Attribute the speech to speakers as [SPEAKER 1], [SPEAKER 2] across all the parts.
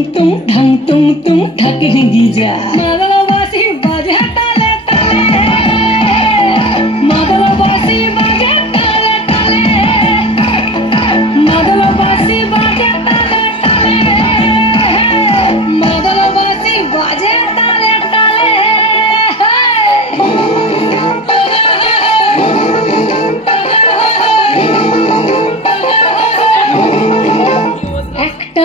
[SPEAKER 1] ঠং তুং তুং ঠং তুং তুং ঢাক ঢিঙ্গি যা। মাদলবাসী বাজে তালে তালে। মাদলবাসী বাজে তালে তালে। মাদলবাসী বাজে তালে তালে। মাদলবাসী বাজে তালে একটা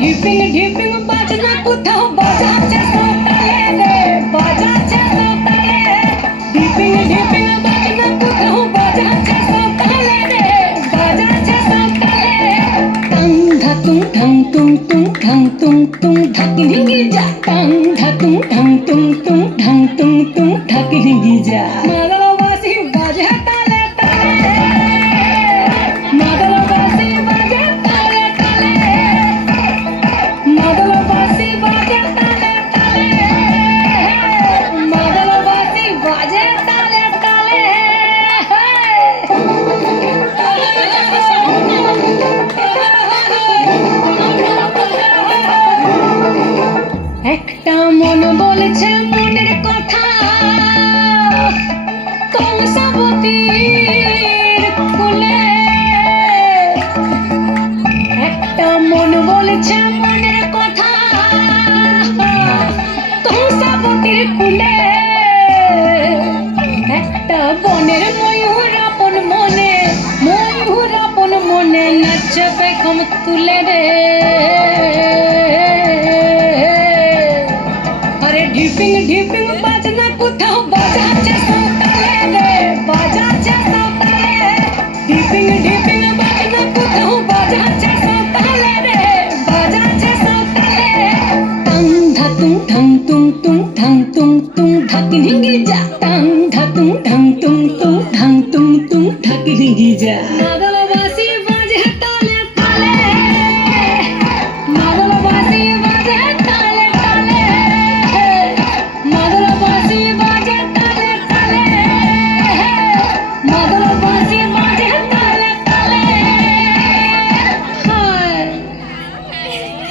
[SPEAKER 1] ঢিপিং ঢিপিং বাজনা কোথাও বাজাচ্ছে সকালে রে, বাজাচ্ছে সকালে। ঢিপিং ঢিপিং বাজনা কোথাও বাজাচ্ছে সকালে রে, বাজাচ্ছে সকালে। টং ধাতুং ঠং তুং তুং ঠং তুং তুং ঢাক ঢিঙ্গি যা। টং ধাতুং ঠং তুং তুং ঠং তুং তুং ঢাক ঢিঙ্গি যা। একটা মন বলেছে মনের কথা। একটা মন বলেছে মনের কথা। কংসাবতীর কুলে। একটা বনের ময়ূর আপন মনে, ময়ূর আপন মনে নাচবে কম তুলে রে। আরে ঢিপিং ঢিপিং বাজনা কোথাও বাজাচ্ছে সকালে রে বাজাচ্ছে সকালে ঢিপিং ঢিপিং বাজনা কোথাও বাজাচ্ছে সকালে রে বাজাচ্ছে সকালে টং ধাতুং ঠং তুং তুং ঠং তুং তুং ঢাক ঢিঙ্গি যা টং ধাতুং ঠং তুং তুং ঠং তুং তুং ঢাক ঢিঙ্গি যা